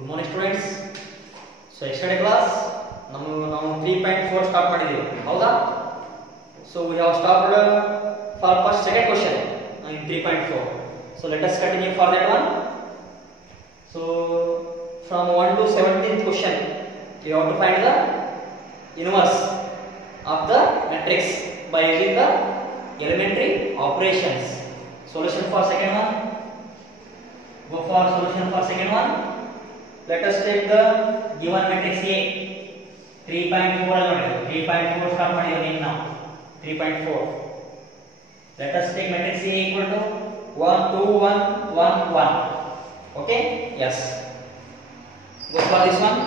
Good morning students. So yesterday class ನಾವು 3.4 start ಮಾಡಿದೀವಿ ಹೌದಾ? So we have stopped for first second question in 3.4. So let us continue for that one. So from 1 to 17th question you have to find the inverse of the matrix by using the elementary operations. Solution for second one. Go for solution for second one. Let us take the given matrix A 3.4 already. 3.4 start ಮಾಡಿದೀನಿ ನಾವು 3.4. Let us take matrix A equal to 1 2 1 1 1. Okay? Yes. Go for this one.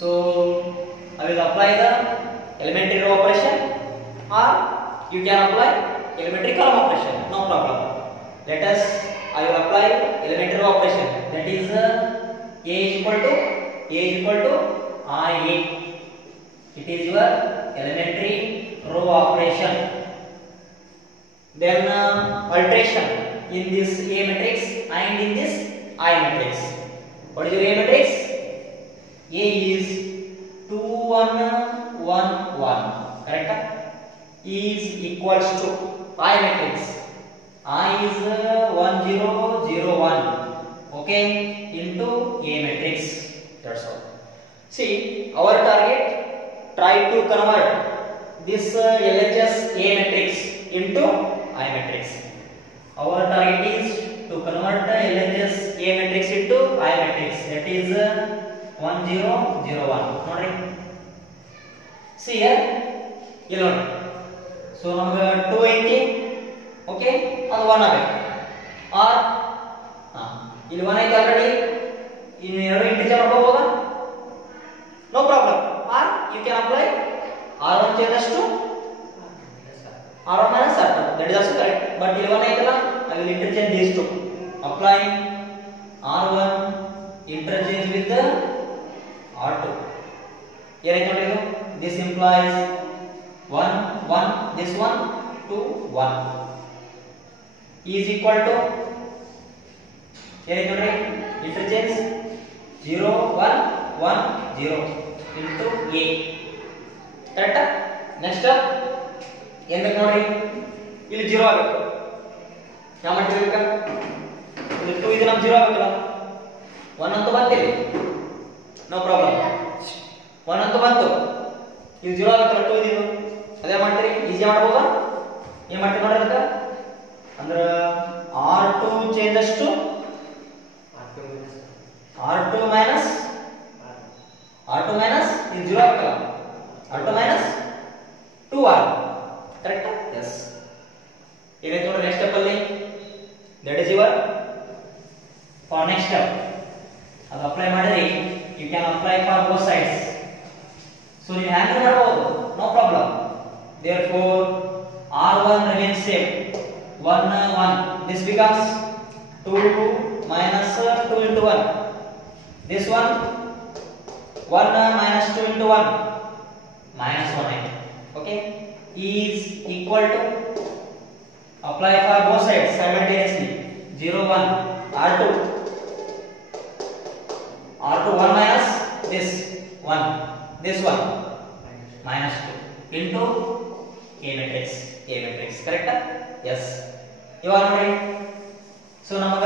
So I will apply the elementary row operation or you can apply elementary column operation. No problem. I will apply elementary row operation. That is A is equal to IA. It is your elementary row operation. Then alteration in this A matrix and in this I matrix. What is your A matrix? A is 2 1 1 1. Correct? Is equals to I matrix. I is 1 0 0 1. Okay, into A matrix. That's all. See, our target, try to convert this LHS A matrix into I matrix. Our target is to convert the LHS A matrix into I matrix. That is 1 0 0 1. Nodri. See here, you know. So number 2 80. Okay, ಅದು 1 ಆಗಬೇಕು. or ಇಲ್ಲಿ 1 ಐತೆ already, ಇನ್ನು ಎರಡು integer ಮಾಡ್ಕೋಬಹುದಾ? No problem. Or you can apply r1 changes to r1 minus r2. That is also correct. But ಇಲ್ಲಿ 1 ಐತಲ್ಲ, I will interchange these two. Applying r1 interchange with the r2. ಏನಾಯ್ತು ನೋಡಿ ಇದು? This implies 1 1, this one 2 1 is equal to ಏನಾಯ್ತು ನೋಡಿ? Interchange 0 1 1 0 into A. ಕರೆಕ್ಟಾ? Next ಏನ್ ಬೇಕು ನೋಡಿ? ಇಲ್ಲಿ 0 ಆಗಬೇಕು. ಯಾವ ಮಾಡ್ತಿರ್ಬೇಕಾ? ಇಲ್ಲಿ 2 ಇದು ನಮಗೆ 0 ಆಗಬೇಕಲ್ಲ. 1 ಅಂತ ಬಂತಿಲ್ಲ. No problem. 1 ಅಂತ ಬಂತು. ಇದು 0 ಆಗಬೇಕಲ್ಲ 2 ಇದು. ಅದೇ ಮಾಡ್ತೀರಿ? ಈಜಿ ಮಾಡಬಹುದಾ? ಏನು ಮಾಡ್ತೀರಿ ನೋಡಿ ಅದಕ್ಕೆ? ಅಂದ್ರೆ R2 changes to R2 minus ಇದು 0 ಆಗಬೇಕಲ್ಲ. R2 minus 2R. ಕರೆಕ್ಟಾ? ಎಸ್. ಈಗ ನೋಡಿ ನೆಕ್ಸ್ಟ್ ಸ್ಟೆಪ್ ಅಲ್ಲಿ that is your for next step. ಅದು ಅಪ್ಲೈ ಮಾಡಿದ್ರೆ you can apply for both sides. So ನೀವು ಹ್ಯಾಂಗಲ್ ಮಾಡಬಹುದು, no problem. therefore R1 remains same 1 1. This becomes 2 minus 2 into 1. This one 1 minus 2 into 1 minus 1. Okay, is equal to apply for both sides simultaneously 0 1 R2 1 minus this 1 minus 2 into A matrix. Correct? Yes. ಇವಾಗ ನೋಡಿ, so ನಮಗ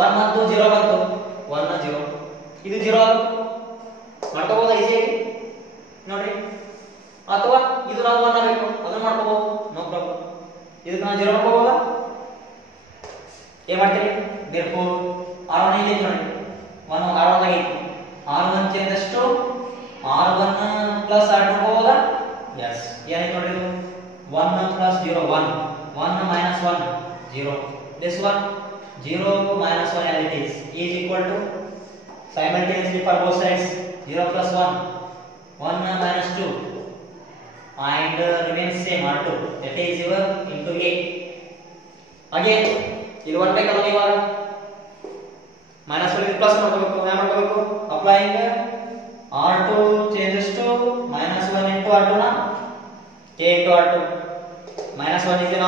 1 ಮತ್ತು 0 ಬಂತು. 1 0 ಇದು 0 ಮಾಡ್ಕೋಬಹುದಾ ಈಸಿಯಾಗಿ ನೋಡ್ರಿ? ಅಥವಾ ಇದು ನಾವು 1 ಆಗಬೇಕು, ಅದನ್ನ ಮಾಡ್ಕೋಬಹುದು, ನೋ ಪ್ರಾಬ್ಲಮ್. ಇದಕ್ಕೆ ನಾವು 0 ಮಾಡ್ಕೋಬಹುದಾ? ಏನು ಮಾಡ್ತೀರಿ? therefore R1 ಇಲ್ಲಿ ನೋಡಿ, 1 R1 ಆಗೈತಿ. R1 changes to R1 plus R2 ಮಾಡ್ಕೋಬಹುದಾ? yes. ಏನಾಯ್ತು ನೋಡಿ ಇದು? 1 plus 0 1 1 minus 1 0. This one 0 minus 1 as it is equal to simultaneously for both sides 0 plus 1 1 minus 2 and remains same R2. That is your into A. Again ಇದು 1 ಬೇಕಲ್ಲ ಇವಾಗ minus 1 plus ಮಾಡ್ಕೋಬೇಕು. ಏನು ಮಾಡ್ಕೋಬೇಕು? applying R2 changes to minus 1 into R2 na K into R2. minus 1 is a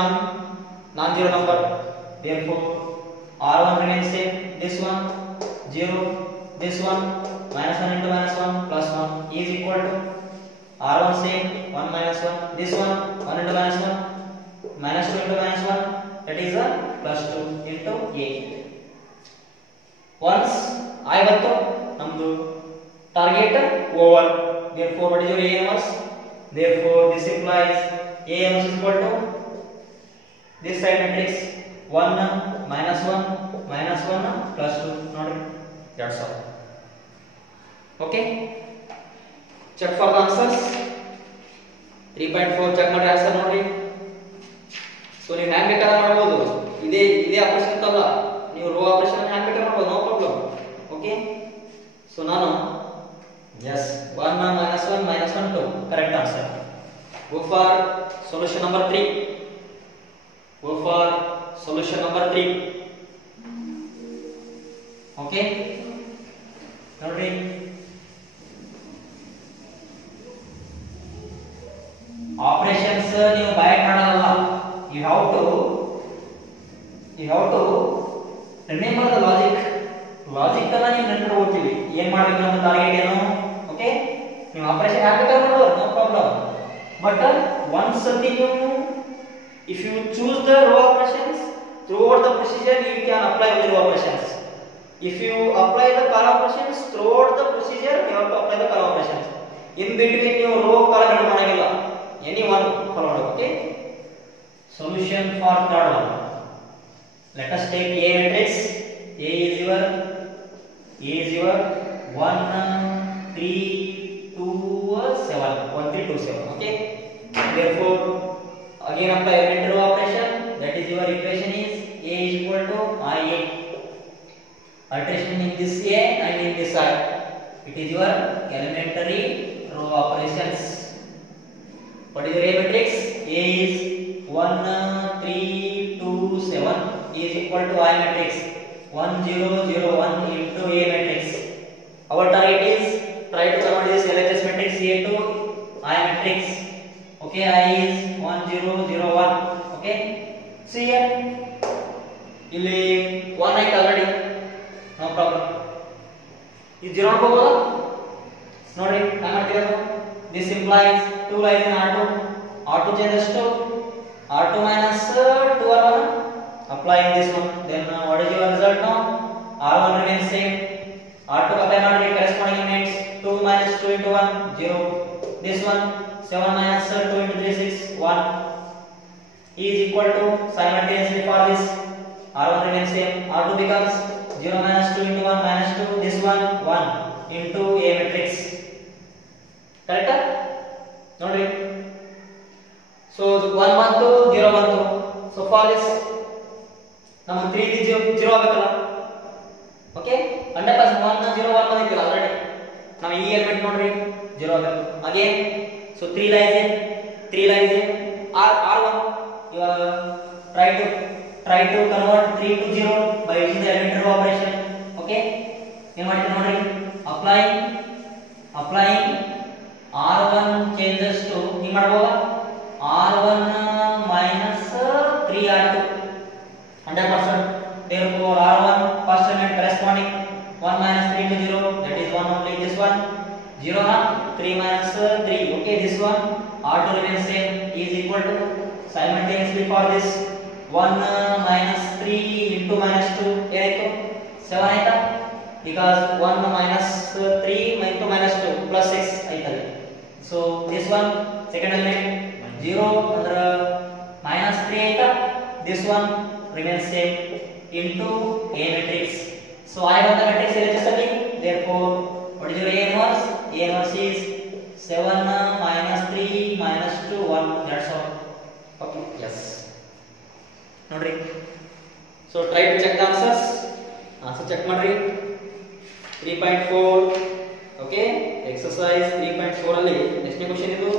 non-zero number. Therefore R1 remains same. This one 0. This one -1 into -1 plus 1 is equal to R1 same 1 minus 1. This one 1 into -1 -2 into -1, that is a plus 2 into A. Once I ಬಂತು ನಮ್ದು target over. Therefore what is your A inverse? Therefore this implies A inverse is equal to this side matrix 1 -1 -1 plus 2. Not that's all. Okay, check for the answers. 3.4 check ಮಾಡಿ answer ನೋಡಿ. So ನೀವು ಹ್ಯಾಂಗ್ ಬೇಕಾದ್ರೆ ಮಾಡಬಹುದು. ಇದೇ operation ಅಂತಲ್ಲ, ನೀವು rho operation ಹ್ಯಾಂಗ್ ಬೇಕಾದ್ರೆ ಮಾಡಬಹುದು, ನೋ ಪ್ರಾಬ್ಲಮ್. ಓಕೆ, ಸೊ ನಾನು yes 1 -1 -1 2 correct answer. Go for solution number 3. Go for solution number 3. Okay, ನೋಡ್ರಿ ಆಪರೇಷನ್ಸ್ ನೀವು ಬೈಟ್ ಮಾಡೋದಲ್ಲ. you have to remember the logic ಅನ್ನ ನೀವು ನೆನಪಿಟ್ಕೊಳ್ತೀವಿ. ಏನ್ ಮಾಡಬೇಕು ನಮ್ಮ ಟಾರ್ಗೆಟ್ ಏನು. ಓಕೆ, ನೀವು ಆಪರೇಷನ್ ಹಾಕಬೇಕಾದ್ರೆ ಮಾಡೋದು, ನೋ ಪ್ರಾಬ್ಲಮ್. ಬಟ್ ಒನ್ಸ್ ಸತಿ ನೀವು if you choose the row operations throughout the procedure, you can apply the row operations. If you apply the column operations throughout the procedure, you have to apply the column operations. In between you row column ಎರಡು ಮಾಡಂಗಿಲ್ಲ, any one follow. Okay, solution for third one. Let us take A matrix. A is your 1 3 2 7 1 3 2 7. Okay, therefore again apply elementary row operation. That is your equation is A is equal to IA. Alteration in this A and in this I. It is your elementary row operations. What is your A matrix? A is 1 3 2 7 is equal to I matrix 1 0 0 1 into A matrix. Our target is try to convert this LHS matrix A to I matrix. Okay, I is 1 0 0 1. Okay, see here ಇಲ್ಲಿ 1 ಆಯ್ತು already, no problem. ಇದು 0 ಅನ್ಕೋಬೋದಾ ನೋಡ್ರಿ, ನಾನು ಮಾಡ್ತಿರೋದು this implies 2 lies in R2 changes to R2 minus 2 R1. Applying this one, then what is your result now? R1 remains same. R2 apply ಮಾಡಿ corresponding units 2 minus 2 into 1 0. This one 7 minus 2 into 3 6 1 is equal to simultaneously for this R1 remains same. R2 becomes 0 minus 2 into 1 minus 2. This one 1 into A matrix. Correct? ನೋಡ್ರಿ, so 1 ಬಂತು 0 ಬಂತು. So for this ನಮ್ಮ 3 ಗೆ 0 ಆಗಬೇಕಲ್ಲ. Okay, 100% 1 0 1 ಬಂದಿಲ್ಲ already. ನಾವು ಈ element ನೋಡ್ರಿ 0 ಆಗಬೇಕು. Again so 3 lies in R1. You try to convert 3 to 0 by using the elementary row operation. Okay, ಏನು ಮಾಡ್ತೀವಿ ನೋಡ್ರಿ, applying R1 changes to ಹಿಂಗ್ ಮಾಡಬಹುದಾ, R1 minus 3 R2 100%. Therefore R1 first element corresponding 1 minus 3 into 0, that is 1 only. This one 0 na 3 minus 3. Okay, this one R2 remains same is equal to simultaneously for this 1 minus 3 into minus 2 ಏನಾಯ್ತು 7 ಆಯ್ತಾ, because 1 minus 3 into minus 2 plus 6 ಆಯ್ತಲ್ಲ. So this one second element 0 ಅಂದ್ರೆ minus 3 ಆಯ್ತಾ, this one remains same into A matrix. So I want the matrix LHS ಅಲ್ಲಿ. Therefore what is your A inverse? A inverse is 7 minus 3 minus 2 1. That's all. Okay, yes. ನೋಡ್ರಿ, so try to check the answers. Answer check ಮಾಡ್ರಿ. 3.4. Okay, exercise 3.4 ಅಲ್ಲಿ next question ಇದು.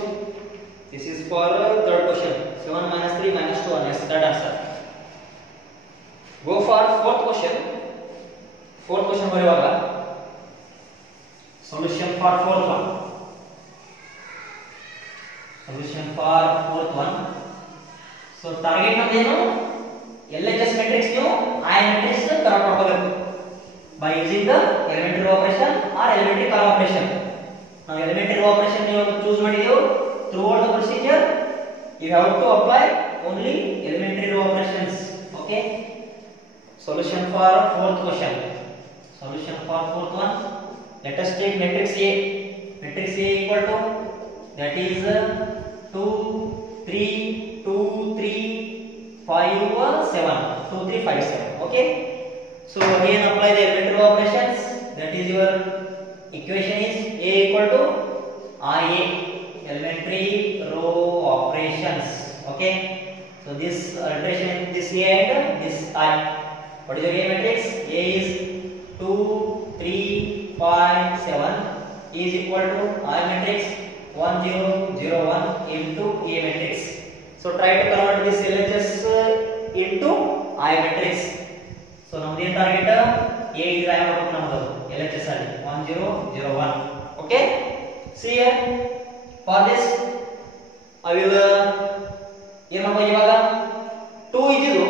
This is for third question. 7 minus 3 minus 2 1. Yes, that answer. Go for fourth question. Fourth question ಬರೆಯುವಾಗ solution for fourth one. Solution for fourth one. So target ನಮ್ದೇನು LHS matrix ನೀವು I matrix convert ಮಾಡ್ಕೋಬೇಕು. by using the elementary row operation or elementary column operation. Now elementary row operation you choose ಮಾಡಿದೆವು. Throughout the procedure you have to apply only elementary row operations. Okay. Solution for fourth question. Solution for fourth one. Let us take matrix A. Matrix A equal to that is 2 3 2 3 5 7 2 3 5 7. Okay. So again apply the elementary row operations. That is your equation is A equal to IA, elementary row operations. Okay. So this alteration in this A and this I. What is your A matrix? A is 2 3 5 7 is equal to I matrix 1 0 0 1 into A matrix. So try to convert this LHS into I matrix. So now the target A is I ಮಾಡಬೇಕು ನಮ್ಮದು LHS ಅಲ್ಲಿ 1 0 0 1. Okay. See here for this I will ಏನು ಮಾಡಬೇಕು ಇವಾಗ 2 ಇದ್ದಿದ್ದು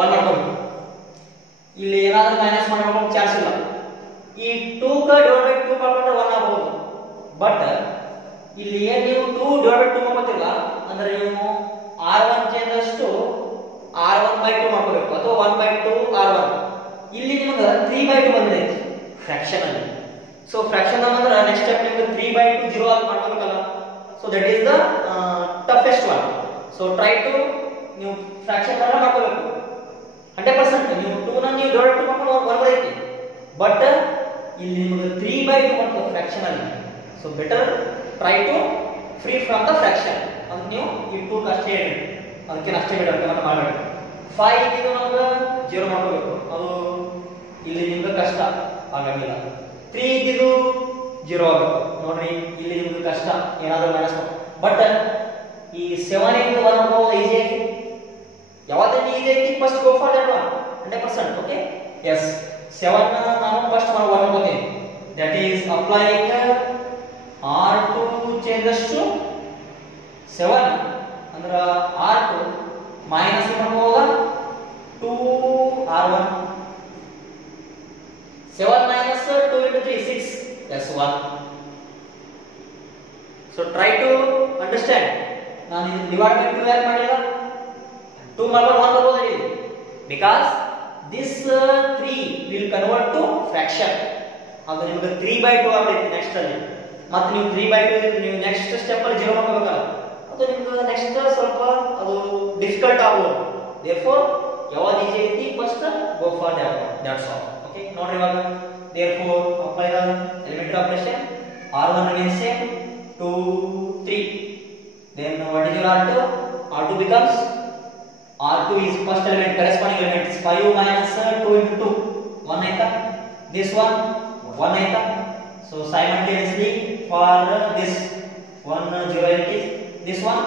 1 ಮಾಡಬೇಕು. ಇಲ್ಲಿ ಏನಾದರೂ ಮೈನಸ್ ಮಾಡಬೇಕು ಚಾನ್ಸ್ ಇಲ್ಲ. ಈ 2 ಕ ಡಿವೈಡ್ ಬೈ 2 ಮಾಡ್ಕೊಂಡ್ರೆ 1 ಆಗಬಹುದು. ಬಟ್ ಇಲ್ಲಿ ಏನು ನೀವು 2 ಡಿವೈಡ್ ಬೈ 2 ಮಾಡ್ಕೊತಿಲ್ಲ ಅಂದ್ರೆ ನೀವು R1 ಚೇಂಜ್ ಅಷ್ಟು R1 by 2 ಮಾಡ್ಕೋಬೇಕು ಅಥವಾ 1 by 2 R1. ಇಲ್ಲಿ ನಿಮಗೆ 3 by 2 ಬಂದಿದೆ ಫ್ರಾಕ್ಷನ್ ಅಲ್ಲಿ. ಸೊ ಫ್ರಾಕ್ಷನ್ ಅಂದ್ರೆ ನೆಕ್ಸ್ಟ್ ಸ್ಟೆಪ್ ನಿಮಗೆ 3 by 2 0 ಆಗಿ ಮಾಡ್ಕೋಬೇಕಲ್ಲ. So that is the toughest one. So try to ನೀವು ಫ್ರಾಕ್ಷನ್ ಮಾಡ್ಕೋಬೇಕು 100%. ನೀವು 2 ನ ನೀವು ಡಿವೈಡ್ 2 ಮಾಡ್ಕೊಂಡು 1 ಬರುತ್ತೆ. ಬಟ್ ಇಲ್ಲಿ ನಿಮಗೆ 3 by 2 ಮಾಡ್ಕೋಬೇಕು ಫ್ರಾಕ್ಷನ್ ಅಲ್ಲಿ. So better try to free from the fraction. ಅದು ನೀವು ಈ 2 ಅಷ್ಟೇ ಹೇಳಿ ಅದಕ್ಕೆ ಅಷ್ಟೇ ಬೇಡ ಅಂತ ಮಾಡಬೇಡಿ. 5 ಇದು ನಮಗೆ 0 ಮಾಡ್ಕೋಬೇಕು. ಅದು ಇಲ್ಲಿ ನಿಮಗೆ ಕಷ್ಟ ಆಗಂಗಿಲ್ಲ. 3 ಇದ್ದಿದ್ದು 0 ಆಗಬೇಕು ನೋಡ್ರಿ. ಇಲ್ಲಿ ನಿಮಗೆ ಕಷ್ಟ ಏನಾದರೂ ಮೈನಸ್. ಬಟ್ ಈ 7 ಇಂದ 1 ಮಾಡ್ಬೋದು ಈಸಿಯಾಗಿ. ಯಾವಾಗಲೂ ಈಸಿ ಐತಿ first go for that one 100%. Okay. Yes 7 ನಾನು ಫಸ್ಟ್ 1 ಮಾಡ್ಕೋತೀನಿ. That is applying R2 changes to 7 ಅಂದ್ರೆ R2 ಮೈನಸ್ ಮಾಡ್ಬೋದಾ 2 R1. 7 minus 2 into 3 6. That's 1. So try to understand. ನಾನು ಇದು ಡಿವೈಡ್ ಬೈ 2 ಯಾಕೆ ಮಾಡಿಲ್ಲ 2 ಮಾಡ್ಕೊಂಡು 1 ಬರ್ಬೋದು ಇಲ್ಲಿ. Because this 3 will convert to fraction. ಅದು ನಿಮಗೆ 3 by 2 ಆಗುತ್ತೆ ನೆಕ್ಸ್ಟ್ ಅಲ್ಲಿ. ಮತ್ತೆ ನೀವು 3 by 2 ನೀವು ನೆಕ್ಸ್ಟ್ ಸ್ಟೆಪ್ ಅಲ್ಲಿ 0 ಮಾಡ್ಕೋಬೇಕಲ್ಲ. ಅದು ನಿಮಗೆ ನೆಕ್ಸ್ಟ್ ಸ್ವಲ್ಪ ಅದು ಡಿಫಿಕಲ್ಟ್ ಆಗಬಹುದು. therefore ಯಾವಾಗ ಈಜಿ ಐತಿ first go for that one. That's all. Okay. ನೋಡ್ರಿ ಇವಾಗ therefore apply the elementary operation. R1 remains same 2 3. then what is your R2? R2 becomes R2 is first element corresponding element is 5 minus 2 into 2 1 ಆಯ್ತಾ. this one 1 ಆಯ್ತಾ. so simultaneously for this 1 0 it is this one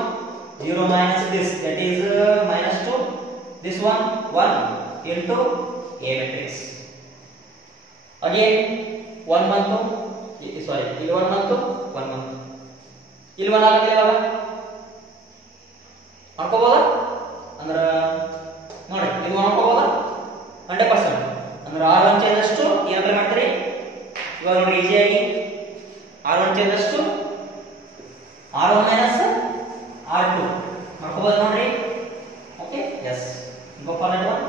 0 minus this that is minus 2. this one 1 into A matrix. again 1 ಬಂತು sorry ಇಲ್ಲಿ 1 ಬಂತು 1 ಬಂತು ಇಲ್ಲಿ 1 ಆಗುತ್ತೆ. ಇವಾಗ ಮಾಡ್ಕೋಬೋದಾ ಅಂದ್ರೆ ನೋಡಿ ಇದು ಮಾಡ್ಕೋಬೋದಾ 100%. ಅಂದ್ರೆ R1 ಚೇಂಜ್ ಅಷ್ಟು ಏನು ಅಪ್ಲೈ ಮಾಡ್ತೀರಿ ಇವಾಗ ನೋಡಿ ಈಸಿಯಾಗಿ R1 ಚೇಂಜ್ ಅಷ್ಟು R1 ಮೈನಸ್ R2 ಮಾಡ್ಕೋಬೋದು ನೋಡ್ರಿ. Okay. Yes go for that one.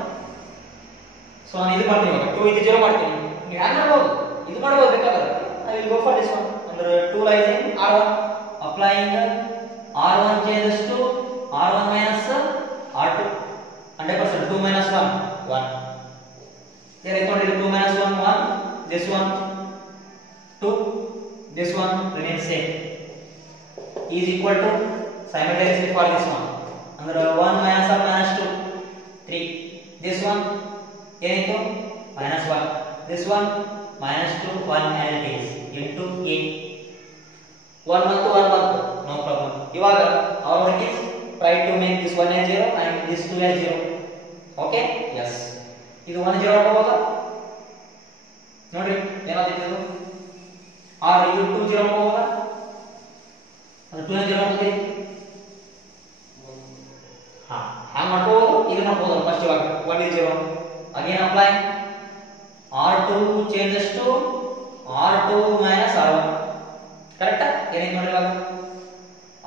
So ನಾನು ಇದು ಮಾಡ್ತೀನಿ ಇವಾಗ 2 ಇದು 0 ಮಾಡ್ತೀನಿ. ನೀವು ಹ್ಯಾಂಗ್ ಮಾಡ್ಬೋದು ಇದು ಮಾಡ್ಬೋದು ಬೇಕಾದ್ರೆ. I will go for this one. ಅಂದ್ರೆ 2 lies in R1 applying R1 changes to R1 minus R2 100%. 2 minus 1 1. there is only 2 minus 1 1. this one 2. this one remains same is equal to simultaneously for this one ಅಂದ್ರೆ 1 minus or minus 2 3. this one ಏನಿತ್ತು minus 1. this one minus 2 1 and it is into A. 1 ಬಂತು 1 ಬಂತು no problem. ಇವಾಗ our work is try to make this 1 as 0 and this 2 as 0. okay. yes ಇದು 1 0 ಹಾಕಬಹುದು ನೋಡಿ ಏನಾಗುತ್ತೆ ಇದು r ಇದು 2 0 ಹಾಕಬಹುದು ಅದು 2 0 ಹಾಕುತ್ತೆ. ಹ್ಯಾಂಗ ಮಾಡ್ಕೋಬಹುದು ಇದು ಮಾಡ್ಕೋಬಹುದು. ಫಸ್ಟ್ ಇವಾಗ 1 is 0 again apply R2 changes to R2 minus R1. Correct? ಏನೇನು ನೋಡ್ರಿ ಇವಾಗ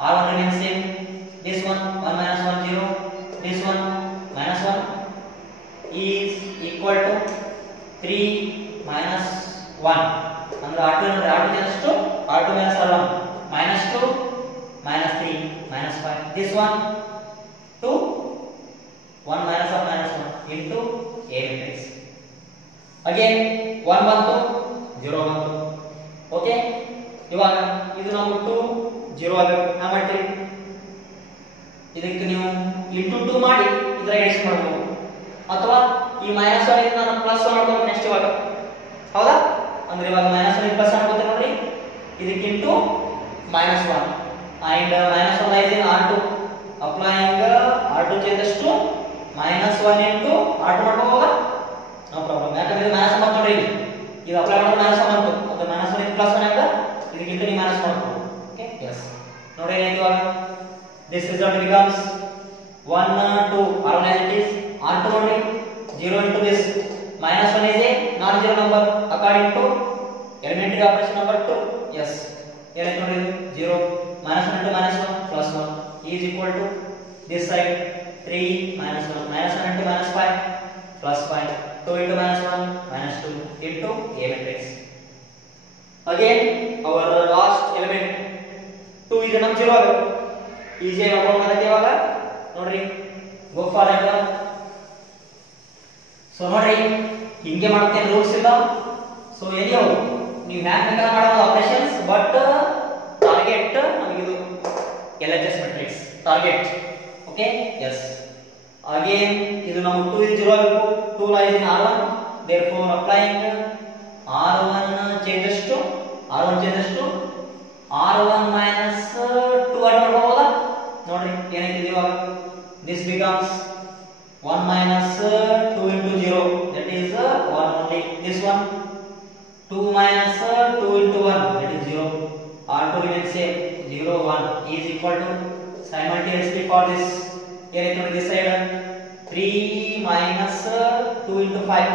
R1 remains same. This one 1 minus 1 0. This one minus 1 is equal to 3 minus 1. ಅಂದ್ರೆ R2 changes to R2 minus R1 minus 2 minus 3 minus 5. This one 2 1 minus 1 minus 1 into A matrix. Again 1 ಬಂತು 0 ಬಂತು. Okay, ಇವಾಗ ಇದು ನಾವು 2 0 ಆಗಬೇಕು. ನಾ ಮಾಡ್ತೀವಿ ಇದಕ್ಕೆ ನೀವು ಇಂಟು 2 ಮಾಡಿ ಇದರ ಎಡಿಟ್ ಮಾಡಬಹುದು, ಅಥವಾ ಈ ಮೈನಸ್ 1 ಇಂದ ನಾನು ಪ್ಲಸ್ 1 ಮಾಡ್ಬೇಕು ನೆಕ್ಸ್ಟ್ ಇವಾಗ. ಹೌದಾ? ಅಂದ್ರೆ ಇವಾಗ ಮೈನಸ್ 1 ಪ್ಲಸ್ ಮಾಡ್ಕೊತೀನಿ ನೋಡ್ರಿ, ಇದಕ್ಕೆ into minus 1 and minus 1 lies in R2. Applying R2 changes to minus 1 into R2 ಮಾಡ್ಕೋಬೋದಾ? No problem. ಯಾಕಂದ್ರೆ ಮೈನಸ್ 1 ನೋಡ್ರಿ, ಇದು ಅಪ್ಲೈ ಮಾಡಿದ್ರೆ ಮೈನಸ್ 1 ಬಂತು, ಅದು ಮೈನಸ್ 1 ಇಂದ ಪ್ಲಸ್ 1 ಆಗ ಇದಕ್ಕೆ ಇಂಟು ನೀವು ಮೈನಸ್ ಮಾಡ್ಕೋಬಹುದು. ಓಕೆ, ಎಸ್ ನೋಡಿ ಏನಾಯ್ತು ಇವಾಗ. This result becomes 1 2 R1 as it is. R2 ನೋಡ್ರಿ 0 into this minus 1 is a non-zero number according to elementary operation number 2. Yes, ಏನಾಯ್ತು ನೋಡಿ, 0 minus 1 into minus 1 plus 1 is equal to this side 3 minus 1 minus 1 into minus 5 plus 5 2 into minus 1 minus 2 into A matrix. Again our last element 2 is non-zero ಆಗಬೇಕು. Easy ಮಾಡ್ಕೊಂಡು ಮಾಡಕ್ಕೆ ಇವಾಗ ನೋಡ್ರಿ, go for it. So ನೋಡ್ರಿ ಹಿಂಗೆ ಮಾಡ್ತೇನೆ, rules ಇಲ್ಲ. So ಎಲ್ಲಿಯೋ ನೀವು ಹ್ಯಾಂಗ್ ಬೇಕಾದ್ರೆ ಮಾಡೋದು ಆಪರೇಷನ್ಸ್, ಬಟ್ ಟಾರ್ಗೆಟ್ ನಮಗಿದು LHS matrix target. Okay, yes. Again ಇದು ನಾವು 2 is 0 ಆಗಬೇಕು. 2 lies in R1, therefore applying R1 changes to R1 minus 2 add ಮಾಡಬಹುದಾ? ನೋಡ್ರಿ ಏನಾಯ್ತು ಇವಾಗ. This becomes 1 minus 2 into 0, that is 1 only. This one 2 minus 2 into 1, that is 0. R2 remains same, 0 1 is equal to, simultaneously for this ಏನಾಯ್ತು ನೋಡಿ, this side 3 minus 2 into 5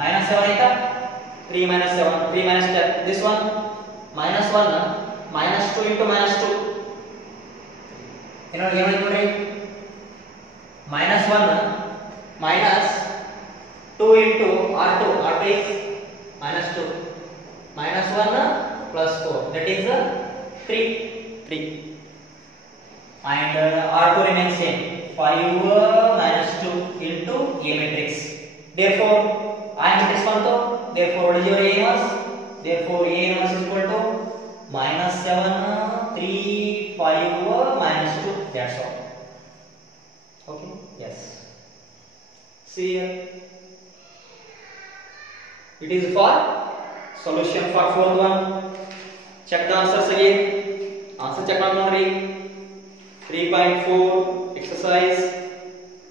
minus 7 ಆಯ್ತಾ. 3 minus 7 3 minus 10. This one minus 1 minus 2 into minus 2 ಏನಾಯ್ತು ನೋಡಿ, minus 1 minus 2 into R2 is minus 2 minus 1 plus 4, that is 3 and R2 remains same, 5 minus 2 into A matrix. Therefore I matrix ಬಂತು, therefore what is your A inverse? Therefore A inverse is equal to minus 7 3 5 minus 2, that's all. Okay, yes. See here, it is for solution for fourth one. Check the answers again. Answer check out ನೋಡ್ರಿ. 3.4 exercise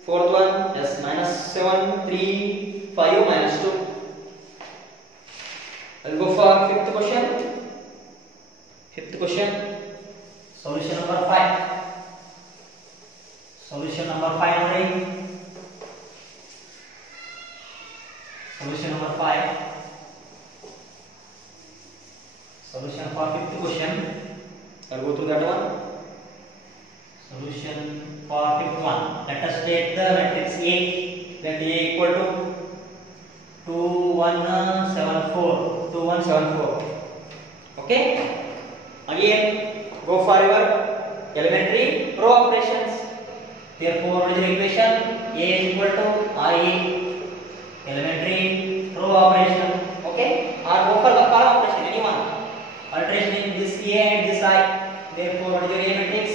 fourth one. Yes, minus 7 3 5 minus 2. I'll go for fifth question. Solution number 5. Solution number 5 ನೋಡ್ರಿ. Solution number 5. Solution for fifth question. I'll go through that one. Solution for fifth one. Let us take the matrix A. Let A equal to 2 1 7 4. Okay. Again, go for your elementary row operations. Therefore, what is the equation? A is equal to RE. Elementary row operation. Okay. Or go for the column operation. Anyone? Alteration in this A and this I. Therefore, what is your A matrix?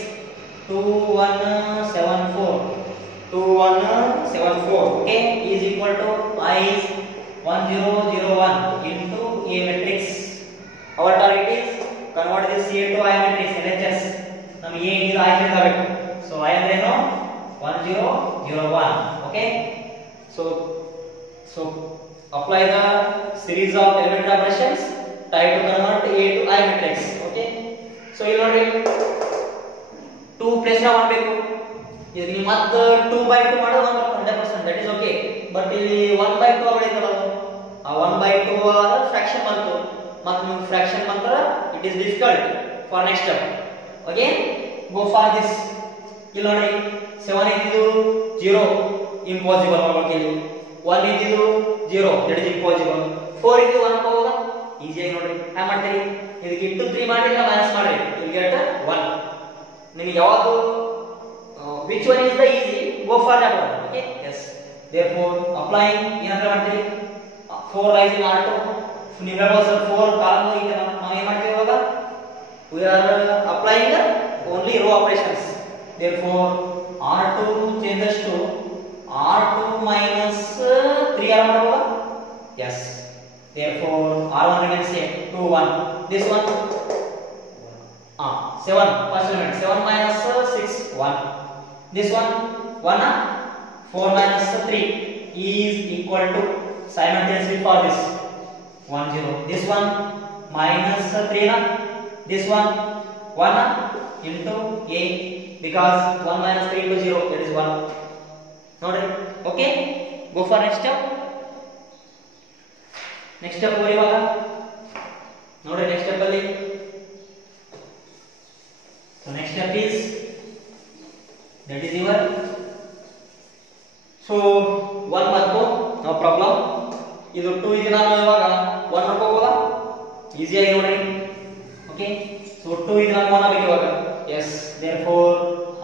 2 1 7 4. 2 1 7 4. Okay. Is equal to I is 1 0 0 1 into A matrix. Our target is convert this A to I matrix. LHS. ನಮಗೆ A is I ಬೇಕಾಗಬೇಕು. So I ಅಂದ್ರೆ ಏನು? 1 0 0 1. Okay. So apply the series of elementary operations. Try to convert A to I matrix. Okay. So ಇಲ್ಲಿ ನೋಡಿ 2 place ನ ಮಾಡಬೇಕು. ಇದು ನೀವು ಮತ್ತೆ 2 by 2 ಮಾಡೋದು 100%, that is okay. ಬಟ್ ಇಲ್ಲಿ 1/2 ಬರೀತಲ್ಲ ಆ 1/2 ಆದ ಫ್ರಾಕ್ಷನ್ ಬಂತು ಮತ್ತೆ ನಿಮಗೆ ಫ್ರಾಕ್ಷನ್ ಬಂತರ it is difficult for next step again go for this ಇಲ್ಲಿ ನೋಡಿ 7 ಇದ್ದಿದ್ದು 0 ಇಂಪಾಸಿಬಲ್ ಮಾಡ್ಬೇಕು ಇಲ್ಲಿ 1 ಇದ್ದಿದ್ದು 0 ದಟ್ ಇಸ್ ಇಂಪಾಸಿಬಲ್ 4 ಇದ್ದಿದ್ದು 1 ಹೋಗೋದಾ ಈಜಿ ಆಗಿ ನೋಡ್ರಿ ಹ್ಯಾಂಗ ಮಾಡ್ತೀರಿ ಇದಕ್ಕೆ ಇಂಟು 3 ಮಾಡಿದ್ರೆ ಮೈನಸ್ ಮಾಡ್ರಿ ಯು ಗೆಟ್ 1 ನಿಮಗೆ ಯಾವುದು which one is the easy go for that one okay yes therefore applying ಏನಂತ ಮಾಡ್ತೀರಿ 4 rising r2 ನೀವು ಹೇಳ್ಬೋದು ಸರ್ 4 ಕಾಲಮ್ ಇದೆ ನಾವು ಏನು ಮಾಡ್ತೀವಿ ಇವಾಗ we are applying only row operations therefore r2 changes to r2 minus 3 r ಮಾಡ್ಬೋದಾ yes therefore r1 remains same 2 1 this one 7 first element 7 minus 6 1 this one 1 4 minus 3 is equal to simultaneously for this 1 0 this one minus 3 na this one 1 into a because 1 minus 3 into 0 that is 1 nodri okay go for next step ಹೋಗಿ ಇವಾಗ ನೋಡಿ next step ಅಲ್ಲಿ so next step is that is your so 1 marko no problem ಇದು 2 ಇದೆ ನಾನು ಇವಾಗ 1 ಹಾಕೋಬೋದಾ easy ಆಗಿ ನೋಡಿ ಓಕೆ so 2 ಇದೆ ನಾನು 1 ಹಾಕಬೇಕು ಇವಾಗ yes therefore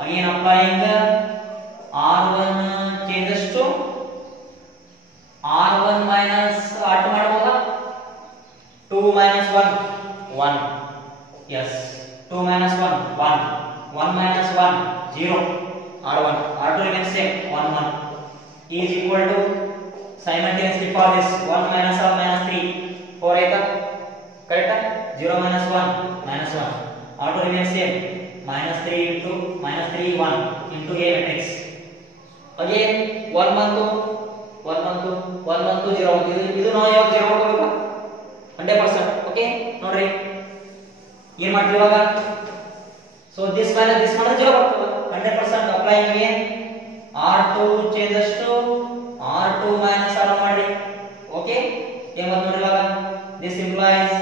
again applying r1 changes to r1 minus r2 ಮಾಡಬಹುದಾ 2 minus 1 1 yes 2 minus 1 1 1 minus 1 0 r1 r2 remains same 1 1 is equal to simultaneously for this 1 minus 1 minus 3 4 आएगा correct 0 minus 1 minus 1 r2 remains same minus 3 into minus 3 1 into a matrix again 1 1 2 0 ಇದು ನಾವು ಯಾವಾಗ 0 ಮಾಡ್ಕೋಬೇಕು 100% okay ನೋಡ್ರಿ ಏನು ಮಾಡ್ತೀವಿ ಇವಾಗ so this minus this minus 0 ಬರ್ತದೆ 100% applying again r2 changes to r2 minus r ಮಾಡಿ ಓಕೆ ಏನು ಬಂತು ನೋಡಿ ಇವಾಗ this implies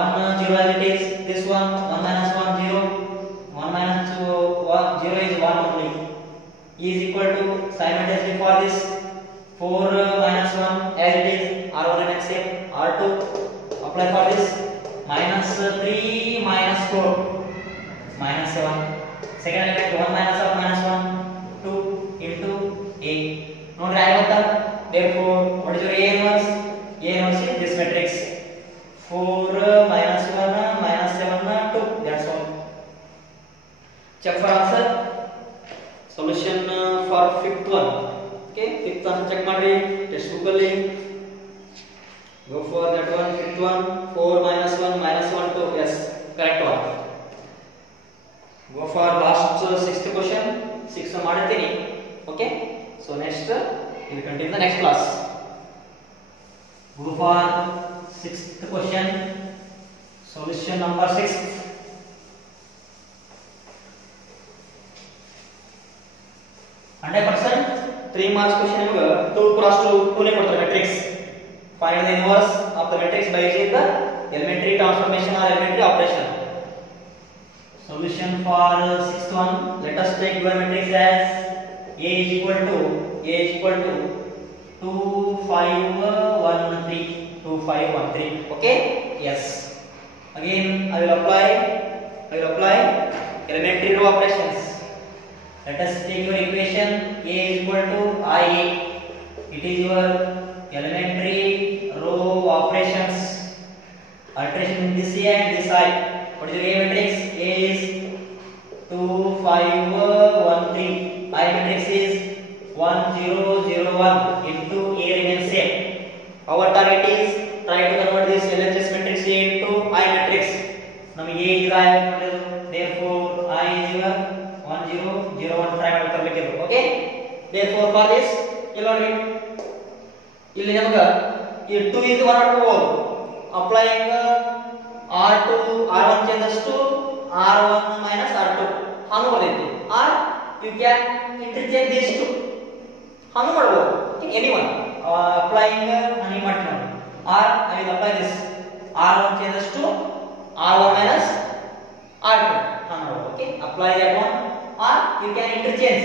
1 0 as it is this one 1 minus 1 0 1 minus 2 1 0 is 1 only is equal to simultaneously for this 4 minus 1 as it is r1 remains same r2 apply for this minus 3 minus 4 minus 7 second element 1 minus 1 minus 1 2 into a ನೋಡ್ರಿ ಆಯ್ತಾ therefore what is your a inverse is this matrix 4 minus 1 minus 7 2 that's all check for answer solution for fifth one okay fifth one check ಮಾಡ್ರಿ text book ಅಲ್ಲಿ go for that one fifth one 4 minus 1 minus 1 2 yes correct one go for last sixth question 6 ಮಾಡ್ತೀನಿ okay so next we will continue the next class go for sixth question solution number 6 100% 3 marks question ನಿಮಗೆ 2 cross 2 ನೇ ಕೊಡ್ತಾರೆ matrix find the inverse of the matrix by using the elementary transformation or elementary operation solution for sixth one let us take your matrix as a is equal to 2 5 1 3 2 5 1 3 okay yes again I will apply elementary row operations let us take your equation a is equal to ia it is your elementary row operations alteration in this a and this I what is your a matrix a is 2 5 1 3 I matrix is 1 0 0 1 into a remains same our target is try to convert this LHS matrix A into I matrix ನಮಗೆ a is I therefore I is your 1 0 0 1 try ಮಾಡಿ ತರಬೇಕಿದೆ okay therefore for this ಇಲ್ಲಿ ನೋಡಿ ಇಲ್ಲಿ ನಮಗೆ ಈ 2 is 1 ಮಾಡ್ಕೋಬಹುದು applying r2 r1 changes to r1 minus r2 ಹಾನು ಬರೆಯುತ್ತೆ or you can interchange these two ಹಾನು ಮಾಡಬಹುದು Okay, anyone applying ani ಮಾಡ್ತೀನಿ or I will apply this r1 changes to r1 minus r2 okay, apply that one or you can interchange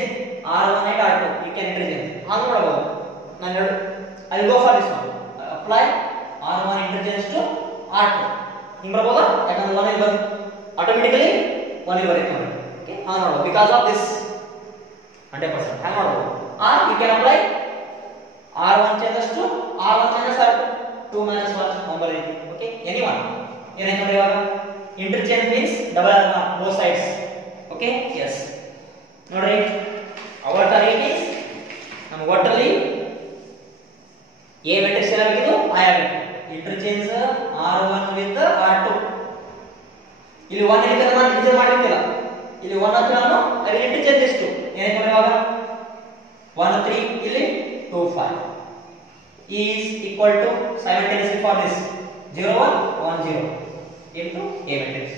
r1 and r2 you can interchange ಹಾಗೆ ಮಾಡಬಹುದು ನಾನು I will go for this one apply r1 interchange to r2 ಹಿಂಗೆ ಬರಬಹುದಾ ಯಾಕಂದ್ರೆ 1 ಇಲ್ಲಿ ಬಂತು automatically 1 ಇಲ್ಲಿ ಬರುತ್ತೆ ನೋಡಿ okay ಹಾಗೆ ಮಾಡಬಹುದು because of this 100% ಹಾಗೆ ಮಾಡಬಹುದು or you can apply r1 changes to r1 minus r2 2 minus 1 number okay anyone ಏನಾಯ್ತು ನೋಡಿ ಇವಾಗ interchange means double r both sides okay yes ನೋಡಿ our target is ನಮಗೆ ಒಟ್ಟಲ್ಲಿ a matrix ಏನಾಗಬೇಕು I ಆಗಬೇಕು interchange r1 with r2 ಇಲ್ಲಿ 1 ಇದೆ ನಾನು ಇಂಟರ್ಚೇಂಜ್ ಮಾಡಿರ್ತಿಲ್ಲ ಇಲ್ಲಿ 1 ಅಂತ ನಾನು I will interchange ಎಷ್ಟು ಏನಾಯ್ತು ನೋಡಿ ಇವಾಗ 1 3 ಇಲ್ಲಿ 2 5 is equal to simultaneously for this 0 1 1 0 into a matrix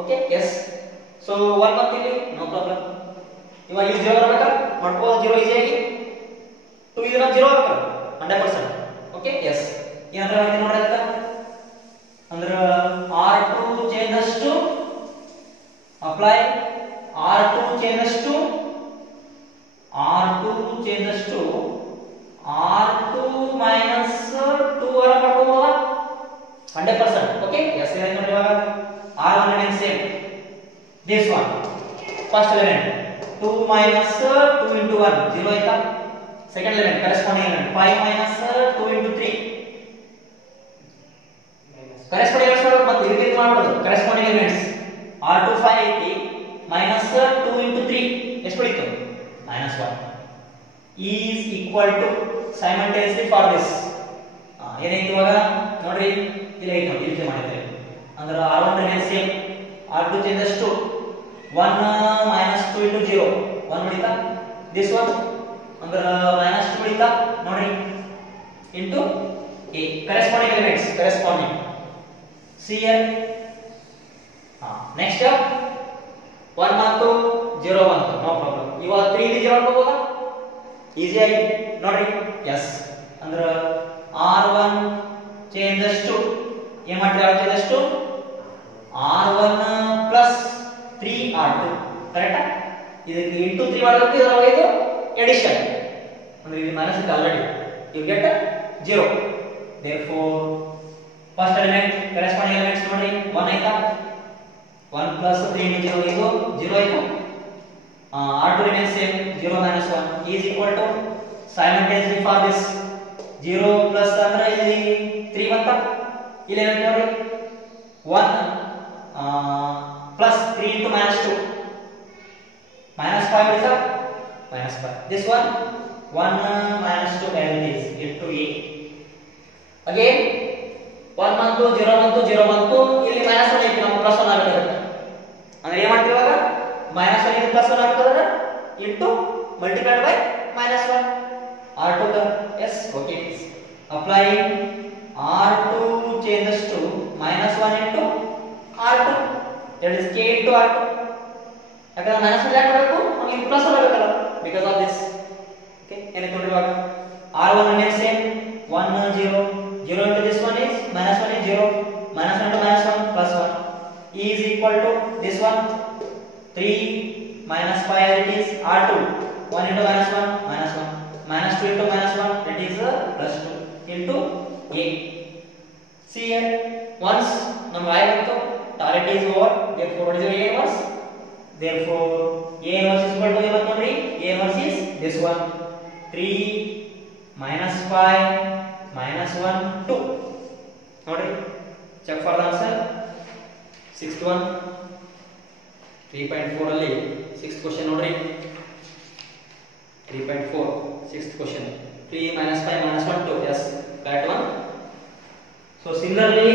okay yes so 1 ಬಂತು ಇಲ್ಲಿ no problem ಇವಾಗ ಇಲ್ಲಿ 0 ಬರಬೇಕಾ ಮಾಡ್ಬೋದು 0 ಈಜಿ ಆಗಿ 2 ಇದನ್ನ 0 ಆಗಬೇಕು 100% okay yes ಏನಂತ ಮಾಡ್ತೀನಿ ನೋಡಿ ಅದಕ್ಕೆ ಅಂದ್ರೆ r2 changes to apply r2 changes to r2 minus 2 ಅರ ಮಾಡ್ಕೊಳ್ಳೋಣ 100% okay yes ಏನು ನೋಡಿ ಇವಾಗ r1 remains same this one first element 2 minus 2 into 1 0 ಆಯ್ತಾ second element corresponding element 5 minus 2 into 3 corresponding elements ಮತ್ತೆ ಈ ರೀತಿ ಮಾಡೋದು corresponding elements r2 5 ಐತಿ minus 2 into 3 ಎಷ್ಟು ಉಳಿತು minus 1 is equal to simultaneously for this ಏನಾಯ್ತು ಇವಾಗ ನೋಡ್ರಿ ಇಲ್ಲಿ ಐತಿ ನೋಡಿ ಇಲ್ಲಿ ಮಾಡಿದ್ರೆ ಅಂದ್ರೆ r1 remains same r2 changes to 1 minus 2 into 0 1 ಉಳಿತಾ this one ಅಂದ್ರೆ minus 2 ಉಳಿತಾ ನೋಡ್ರಿ into a corresponding elements corresponding see here next step 1 ಬಂತು 0 ಬಂತು no problem ಇವಾಗ 3 ಇಲ್ಲಿ 0 ಹಾಕಬಹುದಾ ಈಜಿ ಆಗಿ ನೋಡ್ರಿ yes ಅಂದ್ರೆ r1 changes to ಏನು ಮಾಡ್ತೀರಾ r changes to r1 plus 3r2 ಕರೆಕ್ಟಾ ಇದಕ್ಕೆ into 3 ಮಾಡಬೇಕು ಇದರ ಇದು addition ಅಂದ್ರೆ ಇದು ಮೈನಸ್ ಇದೆ already you get 0 therefore first element corresponding elements ನೋಡಿ 1 ಆಯ್ತಾ 1 plus 3 into 0 ಇದು 0 ಆಯ್ತಾ r2 remains same 0 minus 1 is equal to simultaneously for this 0 plus ಅಂದ್ರೆ ಇಲ್ಲಿ 3 ಬಂತ ಇಲ್ಲಿ ಏನು ನೋಡಿ 1 plus 3 into minus 2 minus 5 is minus 5 this one 1 minus 2 as it is into a again 1 ಬಂತು 0 ಬಂತು 0 ಬಂತು ಇಲ್ಲಿ minus 1 ಐತಿ ನಾವು plus 1 ಆಗುತ್ತೆ ಅಂದ್ರೆ ಏನು ಮಾಡ್ತೀವಿ ಇವಾಗ minus 1 into plus 1 ಆಗ್ತದೆ into multiplied by minus 1 r2 yes okay applying r2 changes to minus 1 into r2 that is k into r2 ಯಾಕಂದ್ರೆ minus 1 ಯಾಕೆ ಮಾಡಬೇಕು ನಮಗೆ plus ಆಗಬೇಕಲ್ಲ because of this okay ಏನು ನೋಡಿ ಇವಾಗ r1 remains same 1 0 0 into this one is minus 1 is 0 minus 1 into minus 1 plus 1 is equal to this one 3 minus 5 as it is r2 1 into minus 1 minus 1 minus 2 into minus 1 that is plus 2 into a see here once ನಮ್ಮ y ಬಂತು target is over therefore what is a inverse therefore a inverse is equal to what ನೋಡ್ರಿ a inverse is this one 3 minus 5 minus 1 2 ನೋಡ್ರಿ check for the answer sixth one 3.4 ಅಲ್ಲಿ 6th question ನೋಡ್ರಿ 3.4 6th question 3 minus 5 minus 1 2 yes correct one so similarly